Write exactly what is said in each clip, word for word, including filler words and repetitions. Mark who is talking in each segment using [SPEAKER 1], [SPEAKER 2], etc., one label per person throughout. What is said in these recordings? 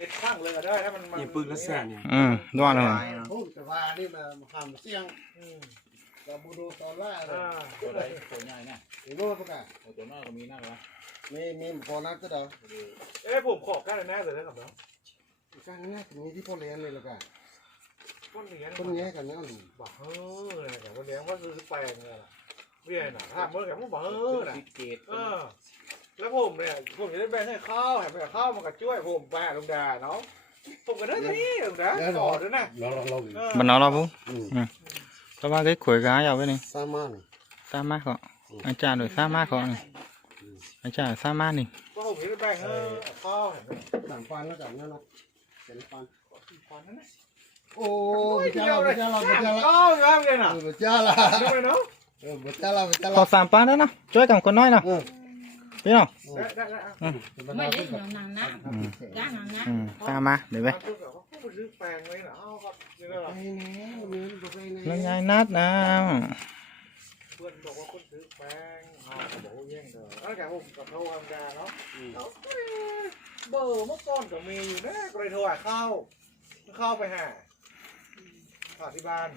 [SPEAKER 1] ข้างเลยก็ได้ถ้ามันมัน
[SPEAKER 2] ปืนละแสนเนี่ย
[SPEAKER 3] อืมด้วนเลย
[SPEAKER 4] พูดแต่ว่านี่มาทำเสียงกับบูดูตอนล่าเลย
[SPEAKER 5] ตัวใดตัวใหญ่เนี่ย
[SPEAKER 4] โน่นประกาศ
[SPEAKER 5] ตัวน้อยก็มีนั่นละ
[SPEAKER 4] มีมีพอนัดก็เด้อ
[SPEAKER 1] เอ้ผมขอกันแน่เลยนะครับเนาะ
[SPEAKER 4] การง่ายตรงนี้ที่พ่อเลี้ยงเลยละกัน
[SPEAKER 1] ต้นเลี้ยง
[SPEAKER 4] ต้นแง่กันนั่น
[SPEAKER 1] บอกเออเนี่ยแต่ต้นเลี้ยงว่าซื้อแปลงเนี่ยเวียนอ่ะถ้าเมื่อกี้ผมบอกเออน่ะ
[SPEAKER 5] เกต
[SPEAKER 1] เออแล้วผมเนี่ยผมจะได้แบ่งให้ข้าวให้ไปข้าวมันก็ช่วยผมแบ่งลงดาเนาะผมก็ได้ที่ลงดาต่อด้วยนะ
[SPEAKER 4] เราเราเรา
[SPEAKER 3] mình nói là bố các bác cái khuỷu gái vào bên này
[SPEAKER 4] สามารถ
[SPEAKER 3] sa mát họ anh cha rồi sa mát họ này anh cha sa mát này
[SPEAKER 1] ก็ผมจะได้แบ่งให้ข้าวเห็นไหม
[SPEAKER 4] ต่างฟันแล้วกันนั่นเนาะเป็นฟัน
[SPEAKER 1] ก่อนนั้นนะ
[SPEAKER 4] โอ้ยเจ้าละเจ้าละเจ้าละ
[SPEAKER 1] ข้าวอยู่แล้วไงน่ะ
[SPEAKER 4] เจ้าละ
[SPEAKER 1] ทำไมเนาะ
[SPEAKER 4] เออเจ้าละเจ้า
[SPEAKER 3] ขอ
[SPEAKER 4] ละ
[SPEAKER 3] สามป้าได้นะช่วยกันคนน้อยนะพี่น้อง
[SPEAKER 1] ได้ได้ได้
[SPEAKER 6] ไม่เล็กหนังหนังนะก้าหนังนะ
[SPEAKER 3] อืมตามมาเดี๋ยวไป
[SPEAKER 1] ผมซื้อแปลงไว้นะเอาครับนี่ก็
[SPEAKER 4] ไปแน่มีนไปแน่
[SPEAKER 3] น้องยายนัดนะ
[SPEAKER 1] เพื่อนบอกว่าคนซื้อแปลงเอาบอกว่าแย่งเด้อแล้วแกผมกับเขาทำงานเนาะเอาเบอร์เมื่อก่อนก็มีอยู่นะก็เลยโทรหาเข้าเข้าไปหาฝากที่บ้าน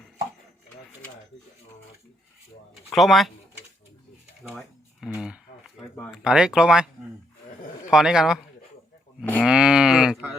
[SPEAKER 3] ครบไหม
[SPEAKER 2] น้อย
[SPEAKER 3] อืม
[SPEAKER 2] บายบาย
[SPEAKER 3] ปาได้ครบไหมพอนี้กันปะอืม